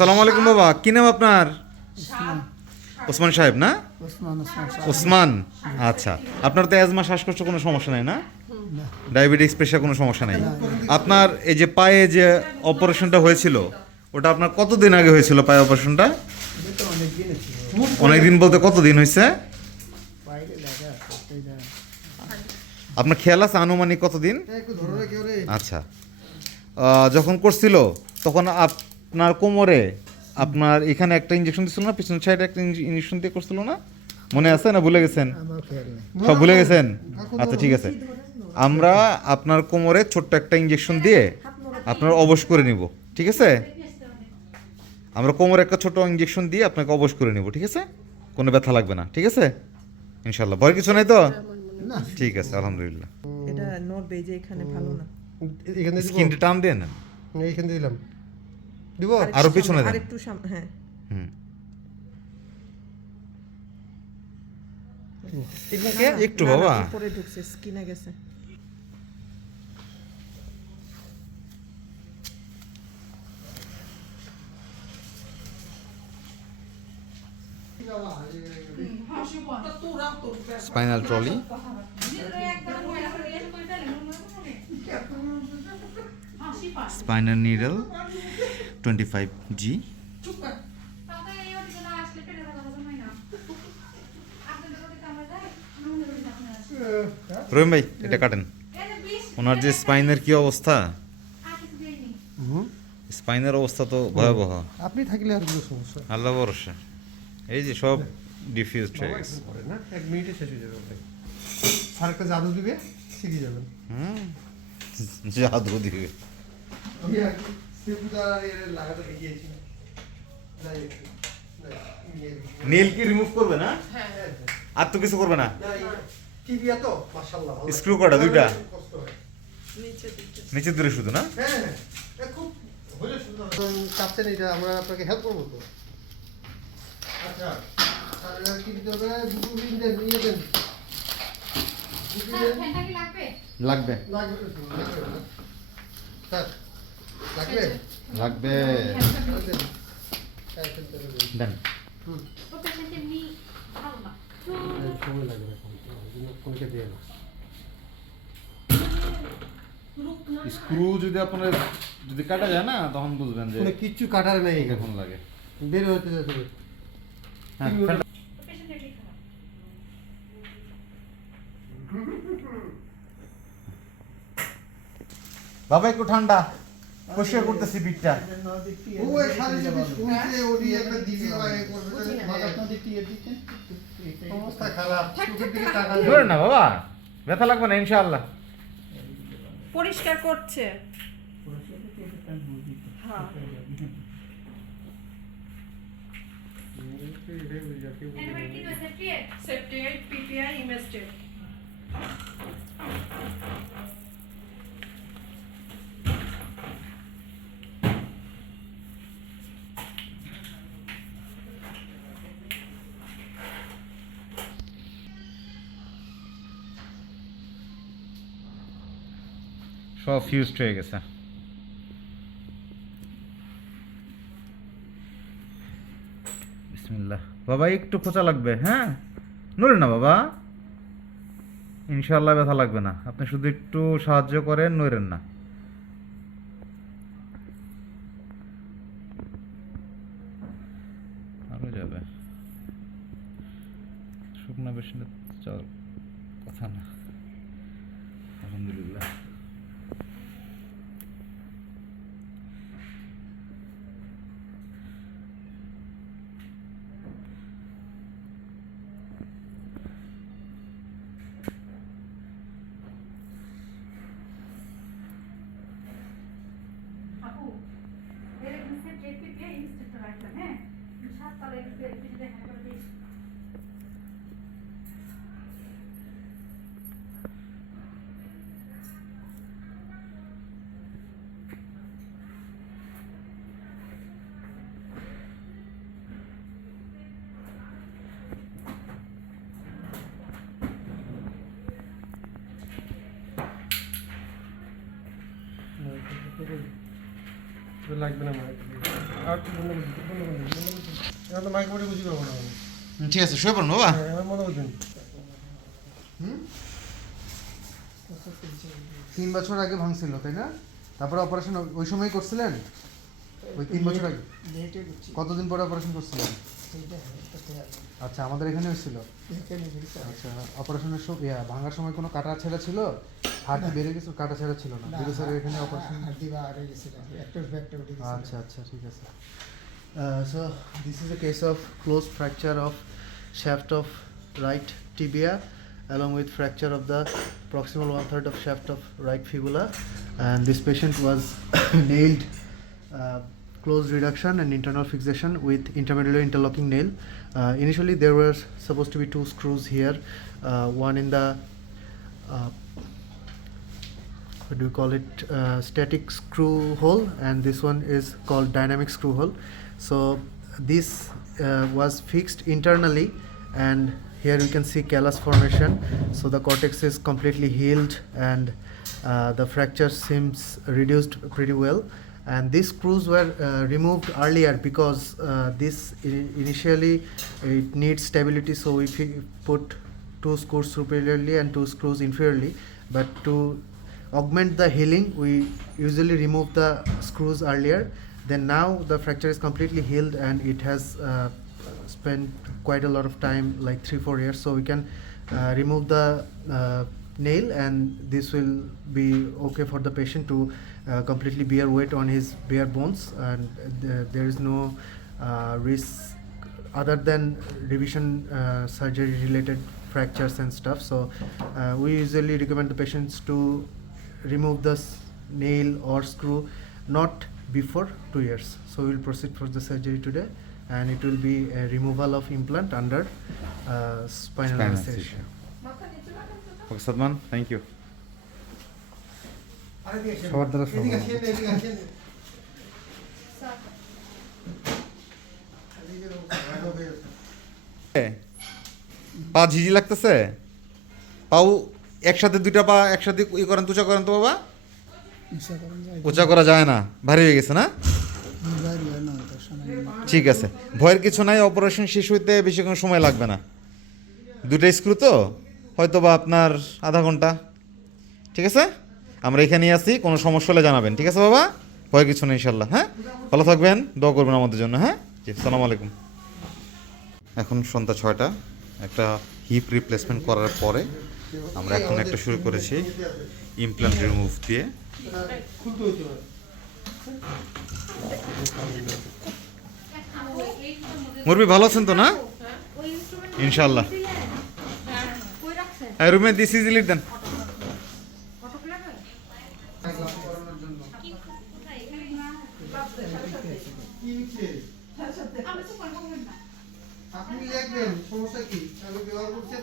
আসসালামু আলাইকুম বাবা, কি নাম আপনার? ওসমান সাহেব না? ওসমান, আচ্ছা। আপনার তো অ্যাজমা, শ্বাসকষ্ট কোনো সমস্যা নাই না? ডায়াবেটিস, প্রেশার কোনো সমস্যা নাই? আপনার এই যে পায়ে যে অপারেশনটা হয়েছিল, ওটা আপনার কতদিন আগে হয়েছিল পায়ে অপারেশনটা? অনেকদিন বলতে কতদিন হয়েছে? আপনার খেয়াল আছে আনুমানিক কতদিন? আচ্ছা, যখন করছিল তখন আপনার কোমরে আপনার এখানে একটা ইঞ্জেকশন দিছিল না, পিছনের সাইডে একটা ইঞ্জেকশন দিয়ে করছিল না? মনে আছে না ভুলে গেছেন? সব ভুলে গেছেন? আচ্ছা ঠিক আছে, আমরা আপনার কোমরে ছোট্ট একটা ইঞ্জেকশন দিয়ে আপনার অবশ করে নিব, ঠিক আছে? আমরা কোমরে একটা ছোট ইঞ্জেকশন দিয়ে আপনাকে অবশ করে নিব, ঠিক আছে? কোনো ব্যথা লাগবে না, ঠিক আছে ইনশাল্লাহ? ভয়ের কিছু নাই তো? ঠিক আছে, আলহামদুলিল্লাহ। এটা নড়বে যে এখানে ভালো না। এখানে দিব, স্কিনটা টান দেন, এইখানে দিলাম, দিব আরো পিছনে দেন। আরেকটু হ্যাঁ। হুম, একটু বাবা। উপরে ঢুকছে, স্কিনে গেছে। Spinal trolley, spinal needle 25G। রহিম ভাই এটা কাটেন। ওনার যে স্পাইনের কি অবস্থা, স্পাইনের অবস্থা তো ভয়াবহ। আপনি থাকলে আর কোনো সমস্যা আল্লাহ ভরসা। এই যে সব ডিফিউজ হয়ে গেছে। করে না, 1 মিনিটে শেষ হয়ে যাবে ওটাই। স্যার একটা জাদু দিবে, শিখে যাবেন। হুম, জাদু দিবে। আমি আগে সেপুদার এর লাগাতে দেখিয়েছি। নীল কি রিমুভ করবে না? আর তো কিছু করবে না? টিভিয়া তো মাশাআল্লাহ ভালো। স্ক্রু কটা দুইটা কষ্ট হয়। নিচে দূরে শুধু না? হ্যাঁ হ্যাঁ, এটা খুব হলে সুন্দর। চাচ্ছেন এটা আমরা আপনাকে হেল্প করবো তো। আচ্ছা, তাহলে কি দিতে হবে? দুটো দিন দেন, নিয়ে দেন। লাগবে। লাগবে না? স্যার, লাগবে? লাগবে। দেন। সময় লাগবে এখন, ওই জন্য ফোনকে দিয়ে না। স্ক্রু যদি আপনার যদি কাটা যায় না, তখন বুঝবেন যে ফোনে কিচ্ছু কাটার নেই, কখন লাগে। বের হতে যাচ্ছে। হ্যাঁ, বাবা একটু ঠান্ডা, পরিষ্কার করতেছি পিঠটা। ওই খালি যদি শুনছে ওডি একটা দিবি ভাই করবে অবস্থা খারাপ, চোখের দিকে তাকান। ধরে না বাবা, ব্যথা লাগবে না ইনশাআল্লাহ। পরিষ্কার করছে। হ্যাঁ। সেপ্টেট, পিপিআই, ইমেস্টেট। সব ফিউজড হয়ে গেছে। বিসমিল্লাহ। বাবা একটু খোঁচা লাগবে, হ্যাঁ? নড়ে না বাবা, ইনশাআল্লাহ ব্যথা লাগবে না। আপনি শুধু একটু সাহায্য করেন, নড়েন না। আরো যাবে, শুকনা পেশেন্ট যাওয়ার কথা না। আলহামদুলিল্লাহ। লাগবে না, হার্ট বন্ধ করে দিতে এখন তো মাইক্রোফোনে বুঝি পাবো না আমি। ঠিক আছে শুয়ে পড়ুন বাবা। হ্যাঁ এবার মনে করছেন 3 বছর আগে ভাঙছিল তাই না? তারপরে অপারেশন ওই সময় করছিলেন? ওই 3 বছর আগে কতদিন পরে অপারেশন করছিলেন? আচ্ছা আমাদের এখানে হয়েছিল। আচ্ছা অপারেশনের ভাঙার সময় কোনো কাটা ছেঁড়া ছিল? হাড় কি বেড়ে গেছে? কাটা ছেঁড়া ছিল না, বিরু স্যারের এখানে অপারেশন। আচ্ছা আচ্ছা ঠিক আছে। So this is a case of closed fracture of shaft of right tibia along with fracture of the proximal 1/3 of shaft of right fibula, and this patient was nailed closed reduction and internal fixation with intermedullary interlocking nail. Initially there were supposed to be 2 screws here, one in the what do you call it, static screw hole, and this one is called dynamic screw hole. So this was fixed internally, and here you can see callus formation. So the cortex is completely healed, and the fracture seems reduced pretty well. And these screws were removed earlier because this initially it needs stability, so we put 2 screws superiorly and 2 screws inferiorly. But to augment the healing, we usually remove the screws earlier. Then now the fracture is completely healed, and it has spent quite a lot of time, like 3-4 years. So we can remove the nail, and this will be okay for the patient to completely bear weight on his bare bones, and there is no risk other than revision surgery related fractures and stuff. So we usually recommend the patients to remove the nail or screw not before 2 years. So we will proceed for the surgery today, and it will be a removal of implant under spinal anesthesia. Okay Sadman, thank you. সবার দ্বারা পা ঝিঝি লাগতেছে? পাও একসাথে 2টা পা একসাথে ই করেন, তুচা করেন তো বাবা। উঁচা করা যায় না, ভারী হয়ে গেছে না? ঠিক আছে, ভয়ের কিছু নাই, অপারেশন শেষ হইতে বেশিক্ষণ সময় লাগবে না। 2টা স্ক্রু তো হয়তো বা আপনার আধা ঘন্টা। ঠিক আছে, আমরা এখানেই আছি, কোনো সমস্যা হলে জানাবেন। ঠিক আছে বাবা, ভয়ের কিছু নেই ইনশাল্লাহ। হ্যাঁ, ভালো থাকবেন, দোয়া করবেন আমাদের জন্য। হ্যাঁ জি, সালাম আলাইকুম। এখন সন্ধ্যা 6টা। একটা হিপ রিপ্লেসমেন্ট করার পরে আমরা এখন একটা শুরু করেছি ইমপ্ল্যান্ট রিমুভ দিয়ে। খুলতে হইতে পারে। মুরবি ভালো আছেন তো না? ইনশাল্লাহ। রুমে দিস ইজিলি দেন। আপনি লিখবেন সমস্যা কি? আমি ব্যবহার করছি।